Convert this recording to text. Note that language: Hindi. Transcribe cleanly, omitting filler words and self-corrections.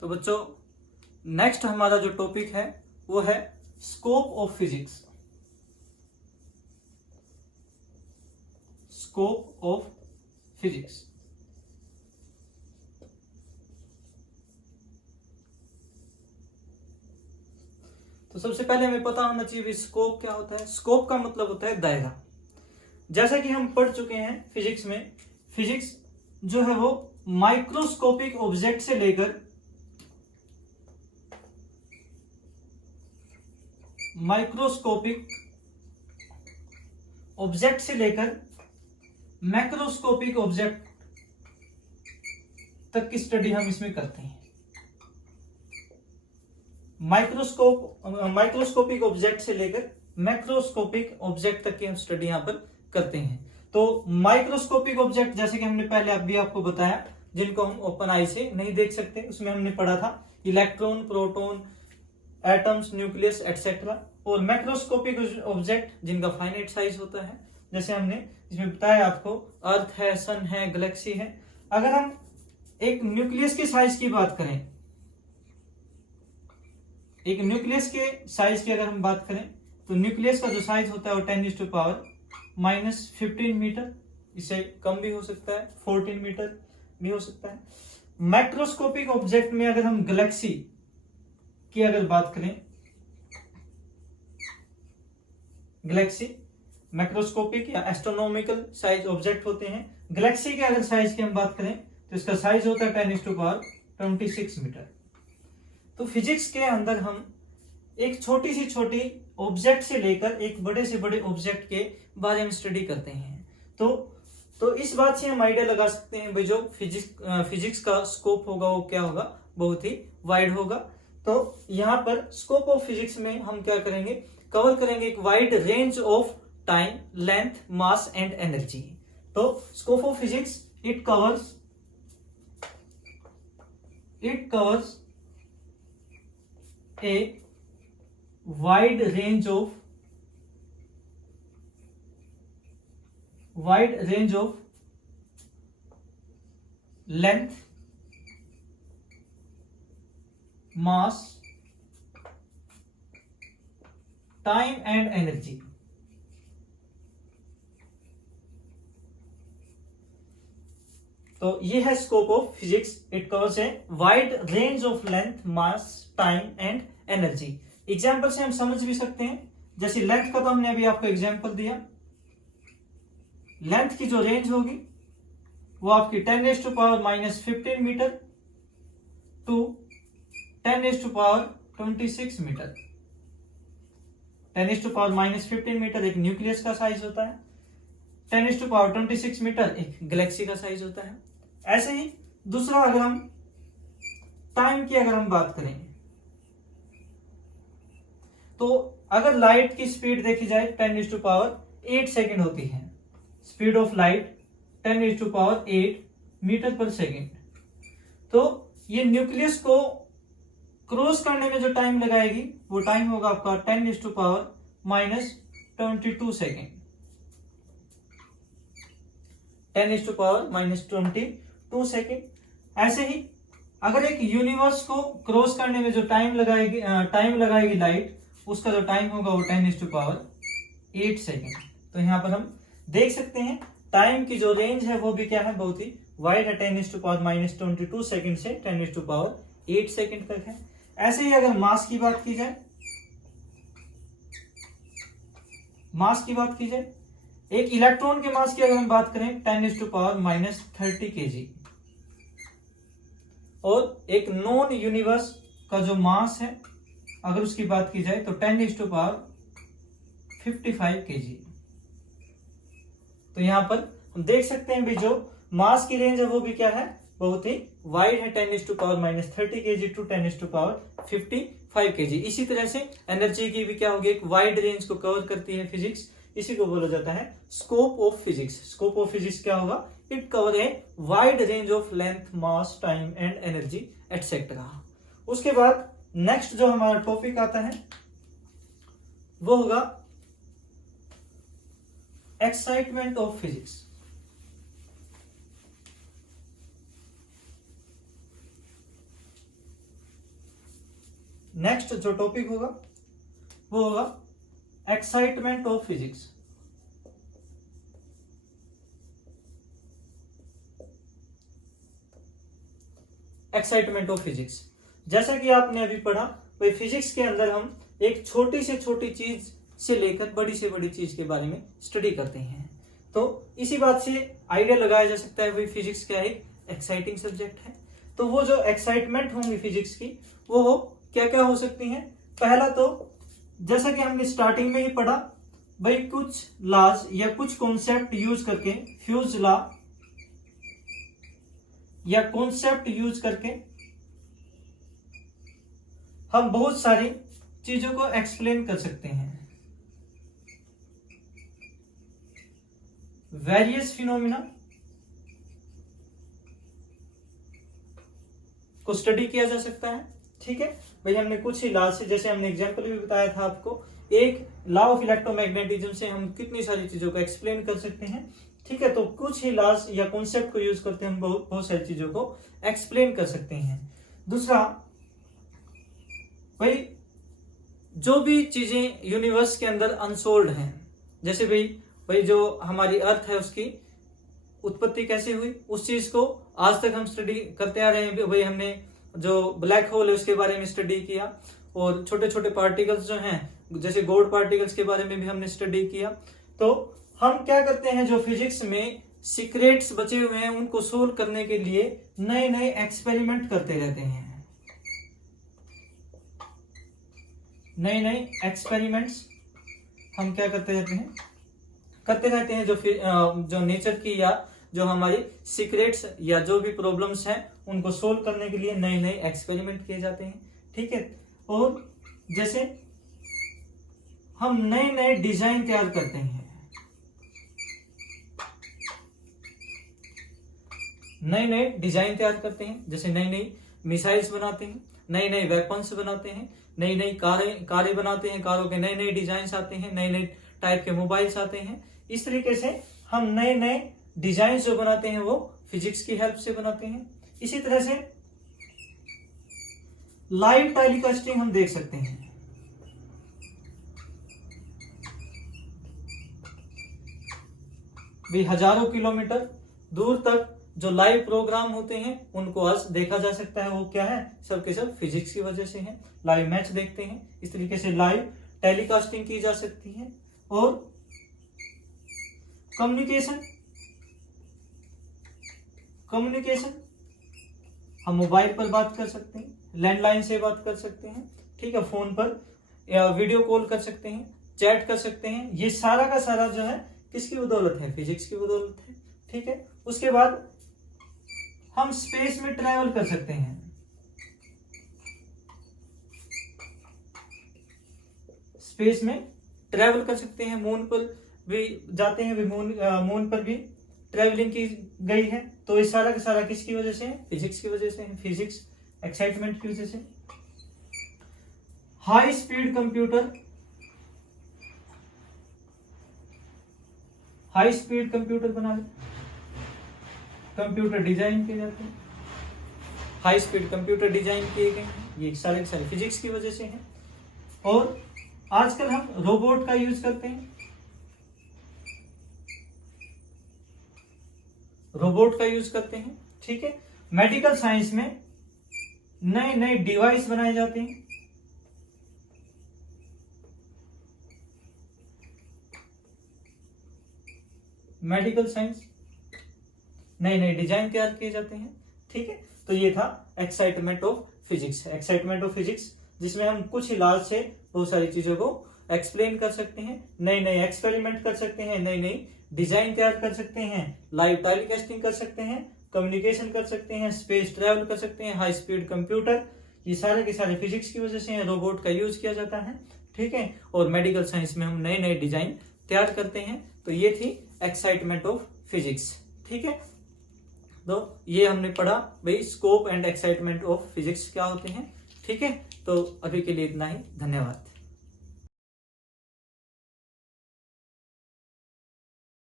तो बच्चों नेक्स्ट हमारा जो टॉपिक है वो है scope of physics. Scope of physics. तो सबसे पहले हमें पता होना चाहिए स्कोप क्या होता है। स्कोप का मतलब होता है दायरा। जैसा कि हम पढ़ चुके हैं फिजिक्स में, फिजिक्स जो है वो माइक्रोस्कोपिक ऑब्जेक्ट से लेकर मैक्रोस्कोपिक ऑब्जेक्ट तक की स्टडी हम इसमें करते हैं। माइक्रोस्कोपिक ऑब्जेक्ट से लेकर मैक्रोस्कोपिक ऑब्जेक्ट तक की हम स्टडी यहां पर करते हैं। तो माइक्रोस्कोपिक ऑब्जेक्ट जैसे कि हमने पहले अभी आपको बताया, जिनको हम ओपन आई से नहीं देख सकते, उसमें हमने पढ़ा था electron, proton, atoms, nucleus etcetera. और मैक्रोस्कोपिक ऑब्जेक्ट जिनका फाइनाइट साइज होता है, जैसे हमने इसमें बताया आपको अर्थ है, सन है, गैलेक्सी है। अगर हम एक न्यूक्लियस के साइज की बात करें, एक न्यूक्लियस के साइज की अगर हम बात करें तो न्यूक्लियस का जो साइज होता है वो 10⁻⁻15 मीटर, इससे कम भी हो सकता है, 14 मीटर भी हो सकता है। मैक्रोस्कोपिक ऑब्जेक्ट में अगर हम गैलेक्सी की अगर बात करें, गैलेक्सी मैक्रोस्कोपिक या एस्ट्रोनॉमिकल साइज ऑब्जेक्ट होते हैं। गैलेक्सी के अगर साइज की हम बात करें तो इसका साइज होता है 10⁻26 मीटर। तो फिजिक्स के अंदर हम एक छोटी से छोटी ऑब्जेक्ट से लेकर एक बड़े से बड़े ऑब्जेक्ट के बारे में स्टडी करते हैं। तो इस बात से हम आइडिया लगा सकते हैं भाई जो फिजिक्स का स्कोप होगा वो क्या होगा, बहुत ही वाइड होगा। तो यहाँ पर स्कोप ऑफ फिजिक्स में हम क्या करेंगे, कवर करेंगे एक wide range of time, length, mass and energy. तो scope of physics it covers a wide range of length, mass, time and energy। तो ये है scope of physics. It covers a wide range of length, mass, time and energy. Example से हम समझ भी सकते हैं, जैसे लेंथ का तो हमने अभी आपको एग्जाम्पल दिया। लेंथ की जो रेंज होगी वो आपकी 10⁻⁻15 मीटर टू 10⁻26 मीटर। 10⁻⁻15 मीटर एक न्यूक्लियस का साइज होता है, 10⁻26 मीटर एक गैलेक्सी का साइज होता है। ऐसे ही दूसरा, अगर हम टाइम की अगर हम बात करें तो अगर लाइट की स्पीड देखी जाए 10⁸ सेकेंड होती है, स्पीड ऑफ लाइट 10⁸ मीटर पर सेकेंड। तो ये न्यूक्लियस को क्रॉस करने में जो टाइम लगाएगी वो टाइम होगा आपका 10⁻⁻22 सेकेंड। 10⁻⁻22 सेकेंड। ऐसे ही अगर एक यूनिवर्स को क्रॉस करने में जो टाइम लगाएगी लाइट, उसका जो टाइम होगा वो 10⁸ सेकेंड। तो यहां पर हम देख सकते हैं टाइम की जो रेंज है वो भी क्या है, बहुत ही वाइड है, 10⁻⁻22 सेकेंड से 10⁸ सेकेंड तक है। ऐसे ही अगर मास की बात की जाए, एक इलेक्ट्रॉन के मास की अगर हम बात करें 10⁻⁻30 kg, और एक नॉन यूनिवर्स का जो मास है अगर उसकी बात की जाए तो 10⁻55 kg। तो यहां पर हम देख सकते हैं भी जो मास की रेंज है वो भी क्या है, बहुत ही वाइड है, 10⁻⁻30 kg टू 10⁻55 kg। इसी तरह से एनर्जी की भी क्या होगी, एक वाइड रेंज को कवर करती है फिजिक्स। इसी को बोला जाता है scope of physics. Scope of physics क्या होगा, it cover a wide range of length, mass, time and energy etcetera. उसके बाद नेक्स्ट जो हमारा टॉपिक आता है वो होगा एक्साइटमेंट ऑफ फिजिक्स। नेक्स्ट जो टॉपिक होगा वो होगा excitement of physics. Excitement of physics, जैसा कि आपने अभी पढ़ा भाई फिजिक्स के अंदर हम एक छोटी से छोटी चीज से लेकर बड़ी से बड़ी चीज के बारे में स्टडी करते हैं। तो इसी बात से आइडिया लगाया जा सकता है भाई फिजिक्स क्या एक एक्साइटिंग सब्जेक्ट है। तो वो जो एक्साइटमेंट होंगी फिजिक्स की वो हो क्या क्या हो सकती हैं। पहला तो जैसा कि हमने स्टार्टिंग में ही पढ़ा भाई कुछ लॉज या कुछ कॉन्सेप्ट यूज करके, फ्यूज लॉ या कॉन्सेप्ट यूज करके हम बहुत सारी चीजों को एक्सप्लेन कर सकते हैं। वेरियस फिनोमिना को स्टडी किया जा सकता है। ठीक है भाई, हमने कुछ ही लॉ से, जैसे हमने एग्जांपल भी बताया था आपको, एक लॉ ऑफ इलेक्ट्रोमैग्नेटिज्म से हम कितनी सारी चीजों को एक्सप्लेन कर सकते हैं। ठीक है, तो कुछ ही लॉज या कॉन्सेप्ट को यूज करते हम बहुत सारी चीजों को एक्सप्लेन कर सकते हैं। दूसरा भाई जो भी चीजें यूनिवर्स के अंदर अनसोल्ड हैं, जैसे भाई जो हमारी अर्थ है उसकी उत्पत्ति कैसे हुई, उस चीज को आज तक हम स्टडी करते आ रहे हैं। भाई हमने जो ब्लैक होल है उसके बारे में स्टडी किया, और छोटे छोटे पार्टिकल्स जो हैं जैसे गॉड पार्टिकल्स के बारे में भी हमने स्टडी किया। तो हम क्या करते हैं, जो फिजिक्स में सीक्रेट्स बचे हुए हैं उनको सोल्व करने के लिए नए नए एक्सपेरिमेंट करते रहते हैं। नए नए एक्सपेरिमेंट्स हम क्या करते रहते हैं, जो नेचर की या जो हमारी सीक्रेट्स या जो भी प्रॉब्लम्स हैं उनको सोल्व करने के लिए नए नए एक्सपेरिमेंट किए जाते हैं। ठीक है, और जैसे हम नए नए डिजाइन तैयार करते हैं, नए नए डिजाइन तैयार करते हैं, जैसे नई नई मिसाइल्स बनाते हैं, नए नए वेपन्स बनाते हैं, नई नई कारें बनाते हैं, कारों के नए नए डिजाइन आते हैं, नए नए टाइप के मोबाइल्स आते हैं। इस तरीके से हम नए नए डिजाइन जो बनाते हैं वो फिजिक्स की हेल्प से बनाते हैं। इसी तरह से लाइव टेलीकास्टिंग हम देख सकते हैं। भी हजारों किलोमीटर दूर तक जो लाइव प्रोग्राम होते हैं उनको आज देखा जा सकता है। वो क्या है, सब के सब फिजिक्स की वजह से है। लाइव मैच देखते हैं, इस तरीके से लाइव टेलीकास्टिंग की जा सकती है। और कम्युनिकेशन हम मोबाइल पर बात कर सकते हैं, लैंडलाइन से बात कर सकते हैं। ठीक है, फोन पर या वीडियो कॉल कर सकते हैं, चैट कर सकते हैं। ये सारा का सारा जो है किसकी बदौलत है, फिजिक्स की बदौलत है। ठीक है, उसके बाद हम स्पेस में ट्रैवल कर सकते हैं। स्पेस में ट्रैवल कर सकते हैं, मून पर भी जाते हैं, मून पर भी ट्रैवलिंग की गई है। तो ये सारा का सारा किसकी वजह से है, फिजिक्स की वजह से है, फिजिक्स एक्साइटमेंट की वजह से। हाई स्पीड कंप्यूटर बना, कंप्यूटर डिजाइन किए जाते हैं, हाई स्पीड कंप्यूटर डिजाइन किए गए हैं, ये सारे के सारे फिजिक्स की वजह से हैं। और आजकल हम रोबोट का यूज करते हैं, ठीक है। मेडिकल साइंस में नए नए डिवाइस बनाए जाते हैं, मेडिकल साइंस नए नए डिजाइन तैयार किए जाते हैं। ठीक है, तो ये था एक्साइटमेंट ऑफ फिजिक्स, जिसमें हम कुछ ही लॉज से बहुत सारी चीजों को एक्सप्लेन कर सकते हैं, नए नए एक्सपेरिमेंट कर सकते हैं, नई नई डिजाइन तैयार कर सकते हैं, लाइव टेलीकास्टिंग कर सकते हैं, कम्युनिकेशन कर सकते हैं, स्पेस ट्रैवल कर सकते हैं, हाई स्पीड कंप्यूटर, ये सारे के सारे फिजिक्स की वजह से हैं। रोबोट का यूज किया जाता है। ठीक है, और मेडिकल साइंस में हम नए नए डिजाइन तैयार करते हैं। तो ये थी एक्साइटमेंट ऑफ फिजिक्स। ठीक है, तो ये हमने पढ़ा भाई scope and excitement of physics क्या होते हैं। ठीक है, तो अभी के लिए इतना ही, धन्यवाद।